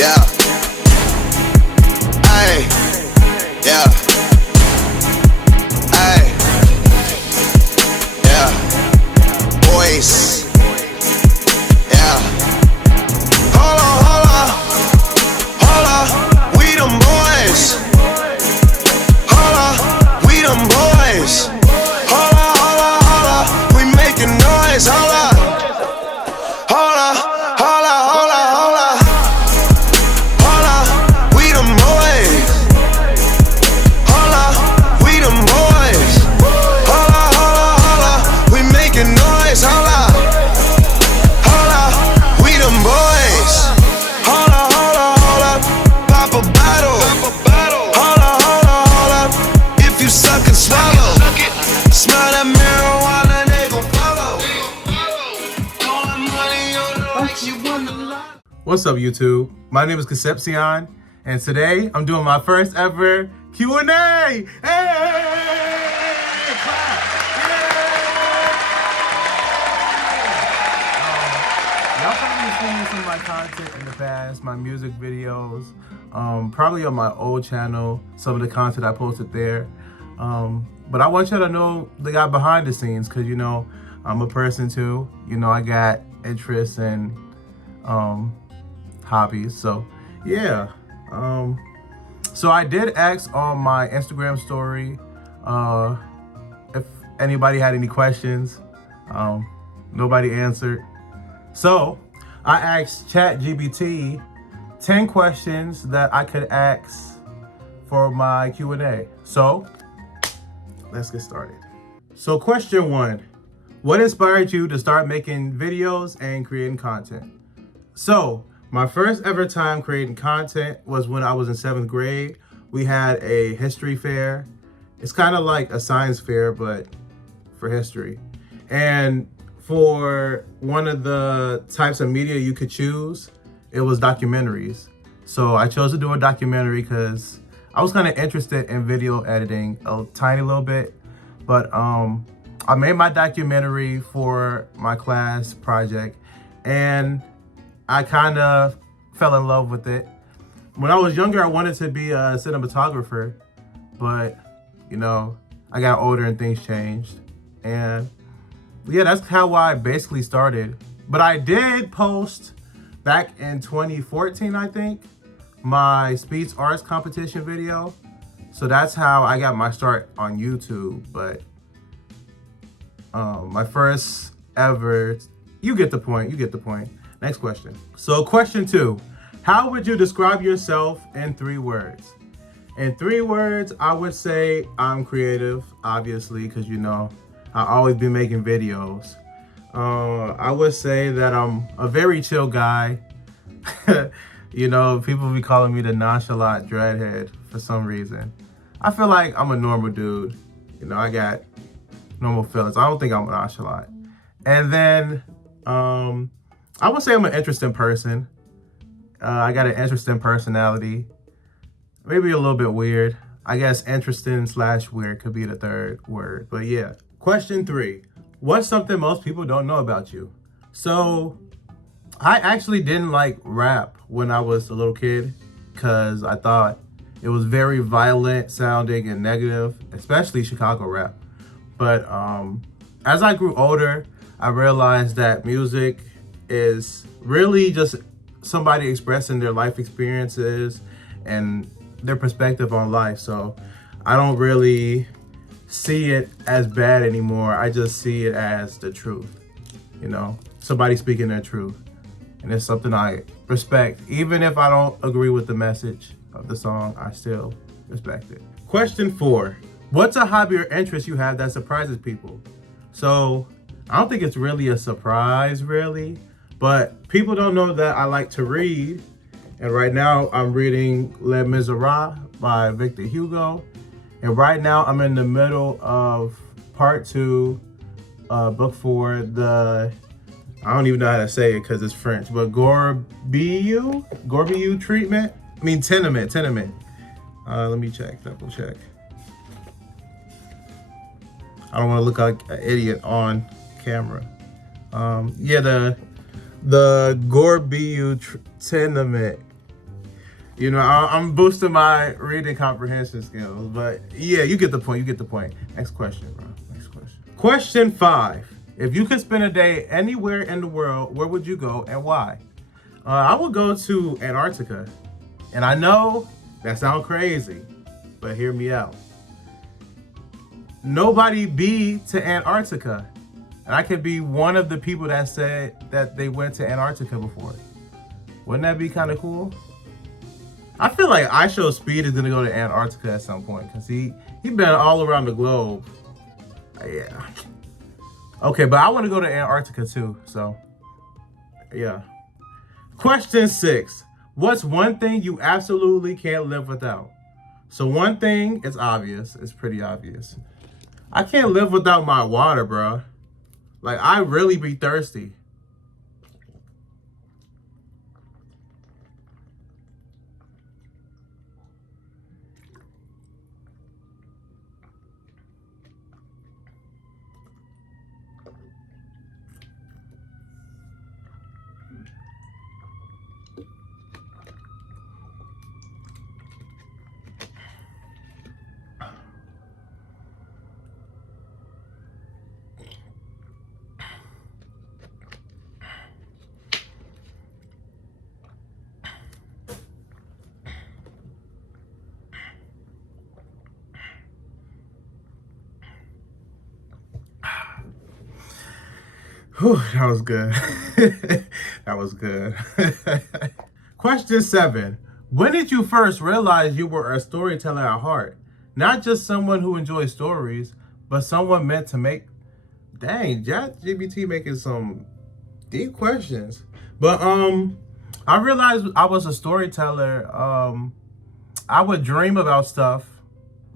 Yeah. Ay. Yeah. Ay. Yeah. Boys. Yeah. Hold on, hold on. Hold on. We them boys. Hold on. We them boys. Hold on, hold on, hold on. We making noise. Hold on. Hold on. Hold on, hold on, hold on. Hold on. We them boys. Hold on. We them boys. Hold on, hold on, hold on. We making noise. Hold on. Hold on. We them boys. Hold on, hold on, hold up. Pop a bottle. Hold on, hold on, hold up. If you suck and swallow. Smell that marijuana, they gon' follow. All the money on the like you won the lot. What's up, YouTube? My name is Concepcion, and today I'm doing my first ever Q&A. Hey! Clap! Y'all probably seen some of my content in the past, my music videos, probably on my old channel, some of the content I posted there. But I want y'all to know the guy behind the scenes, because, you know, I'm a person too. You know, I got interests and hobbies. So, yeah. So I did ask on my Instagram story if anybody had any questions. Nobody answered. So I asked ChatGPT 10 questions that I could ask for my Q&A. So let's get started. So question 1, what inspired you to start making videos and creating content? So my first ever time creating content was when I was in 7th grade. We had a history fair. It's kind of like a science fair, but for history. And for one of the types of media you could choose, it was documentaries. So I chose to do a documentary because I was kind of interested in video editing a tiny little bit, but I made my documentary for my class project, and I kind of fell in love with it. When I was younger, I wanted to be a cinematographer, but you know, I got older and things changed, and yeah, that's how I basically started. But I did post back in 2014, I think, my speech arts competition video. So that's how I got my start on YouTube. But my first ever, you get the point, Next question. So question 2, how would you describe yourself in 3 words? In 3 words, I would say I'm creative, obviously, because you know, I always be making videos. I would say that I'm a very chill guy. You know, people be calling me the nonchalant dreadhead for some reason. I feel like I'm a normal dude. You know, I got normal feelings. I don't think I'm nonchalant. And then I would say I'm an interesting person. I got an interesting personality. Maybe a little bit weird. I guess interesting / weird could be the 3rd word. But yeah. Question 3. What's something most people don't know about you? So I actually didn't like rap when I was a little kid because I thought it was very violent sounding and negative, especially Chicago rap. But as I grew older, I realized that music is really just somebody expressing their life experiences and their perspective on life. So I don't really see it as bad anymore. I just see it as the truth, you know, somebody speaking their truth. And it's something I respect. Even if I don't agree with the message of the song, I still respect it. Question 4, what's a hobby or interest you have that surprises people? So I don't think it's really a surprise, really, but people don't know that I like to read. And right now I'm reading Les Miserables by Victor Hugo. And right now I'm in the middle of part 2, book 4, I don't even know how to say it because it's French, but Gorbiou treatment? I mean, tenement. Let me double check. I don't want to look like an idiot on camera. Yeah, the Gorbiou tenement You know, I'm boosting my reading comprehension skills. But yeah, you get the point. You get the point. Next question, bro. Next question. Question 5. If you could spend a day anywhere in the world, where would you go and why? I would go to Antarctica. And I know that sounds crazy, but hear me out. Nobody be to Antarctica. And I could be one of the people that said that they went to Antarctica before. Wouldn't that be kind of cool? I feel like I Show Speed is gonna go to Antarctica at some point because he been all around the globe. Yeah. Okay, but I want to go to Antarctica too. So, yeah. Question 6. What's one thing you absolutely can't live without? So one thing is obvious. It's pretty obvious. I can't live without my water, bro. Like, I really be thirsty. Whew, that was good. That was good. Question 7. When did you first realize you were a storyteller at heart? Not just someone who enjoys stories, but someone meant to make... Dang, ChatGPT making some deep questions. But I realized I was a storyteller. I would dream about stuff.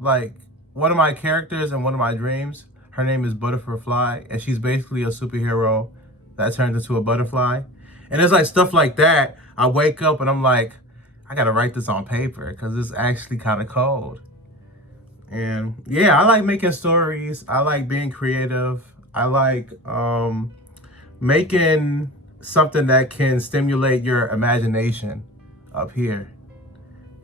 Like, one of my characters in one of my dreams, her name is Butterfly, and she's basically a superhero that turns into a butterfly. And it's like stuff like that. I wake up and I'm like, I gotta write this on paper because it's actually kind of cold. And yeah, I like making stories. I like being creative. I like making something that can stimulate your imagination up here.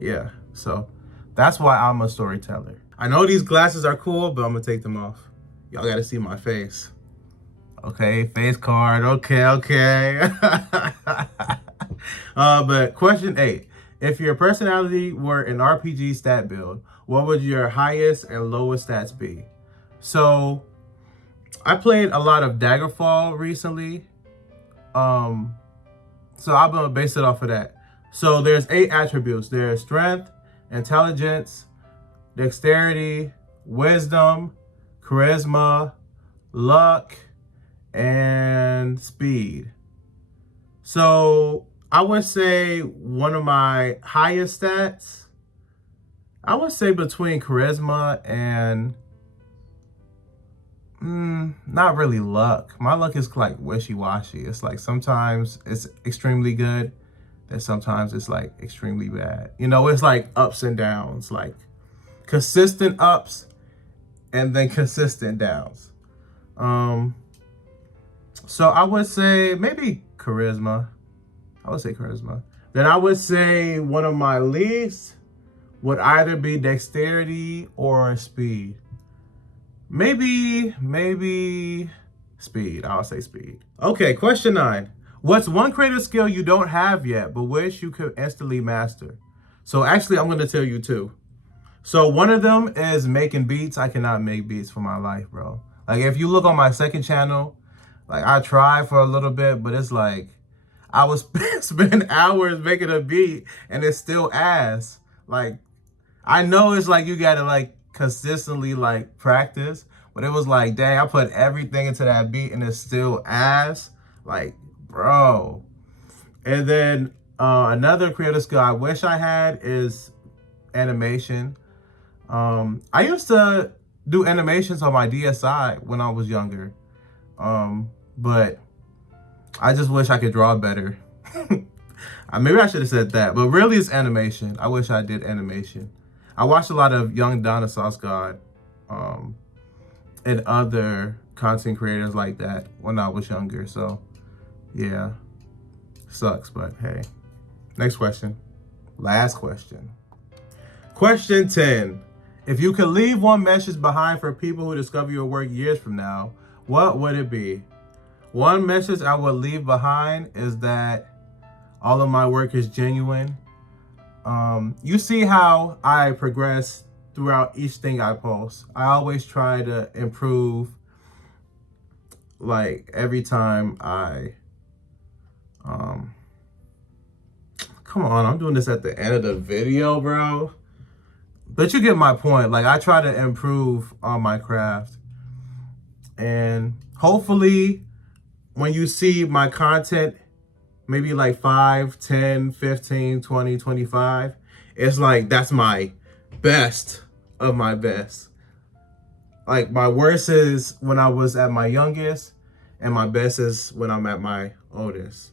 Yeah, so that's why I'm a storyteller. I know these glasses are cool, but I'm gonna take them off. Y'all gotta see my face. Okay, face card, okay. But question 8. If your personality were an RPG stat build, what would your highest and lowest stats be? So, I played a lot of Daggerfall recently. So I'm gonna base it off of that. So there's 8 attributes. There's strength, intelligence, dexterity, wisdom, charisma, luck, and speed. So I would say one of my highest stats, I would say between charisma and not really luck. My luck is like wishy-washy. It's like sometimes it's extremely good, then sometimes it's like extremely bad. You know, it's like ups and downs, like consistent ups and then consistent downs. So I would say maybe charisma. I would say charisma. Then I would say one of my least would either be dexterity or speed. Maybe speed. I'll say speed. Okay, question 9. What's one creative skill you don't have yet, but wish you could instantly master? So actually, I'm going to tell you 2. So one of them is making beats. I cannot make beats for my life, bro. Like, if you look on my second channel, like, I tried for a little bit, but it's like, I was spending hours making a beat, and it's still ass. Like, I know it's like, you gotta, like, consistently, like, practice, but it was like, dang, I put everything into that beat, and it's still ass. Like, bro. And then another creative skill I wish I had is animation. I used to do animations on my DSi when I was younger, but I just wish I could draw better. Maybe I should have said that, but really it's animation. I wish I did animation. I watched a lot of Young Donna Sauce God and other content creators like that when I was younger. So yeah, sucks, but hey. Next question. Last question. Question 10. If you could leave one message behind for people who discover your work years from now, what would it be? One message I would leave behind is that all of my work is genuine. You see how I progress throughout each thing I post. I always try to improve, like, every time I come on, I'm doing this at the end of the video, bro. But you get my point. Like, I try to improve on my craft. And hopefully when you see my content, maybe like 5, 10, 15, 20, 25, it's like that's my best of my best. Like, my worst is when I was at my youngest, and my best is when I'm at my oldest.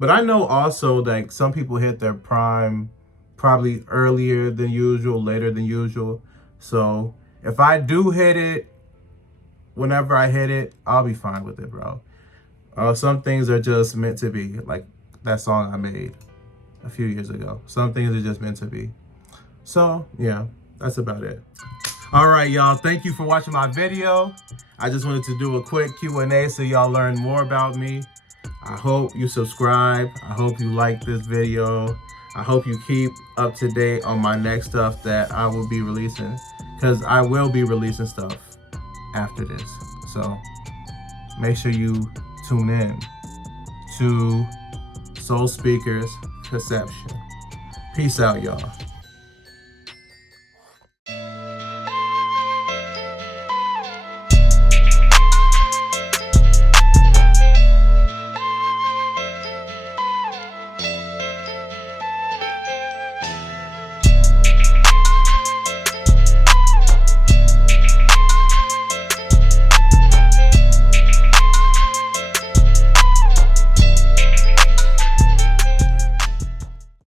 But I know also, like, some people hit their prime probably earlier than usual, later than usual. So if I do hit it, whenever I hit it, I'll be fine with it, bro. Some things are just meant to be, like that song I made a few years ago. Some things are just meant to be. So yeah, that's about it. All right, y'all, thank you for watching my video. I just wanted to do a quick Q&A so y'all learn more about me. I hope you subscribe. I hope you like this video. I hope you keep up to date on my next stuff that I will be releasing, because I will be releasing stuff after this. So make sure you tune in to Soul Speakers Conception. Peace out, y'all.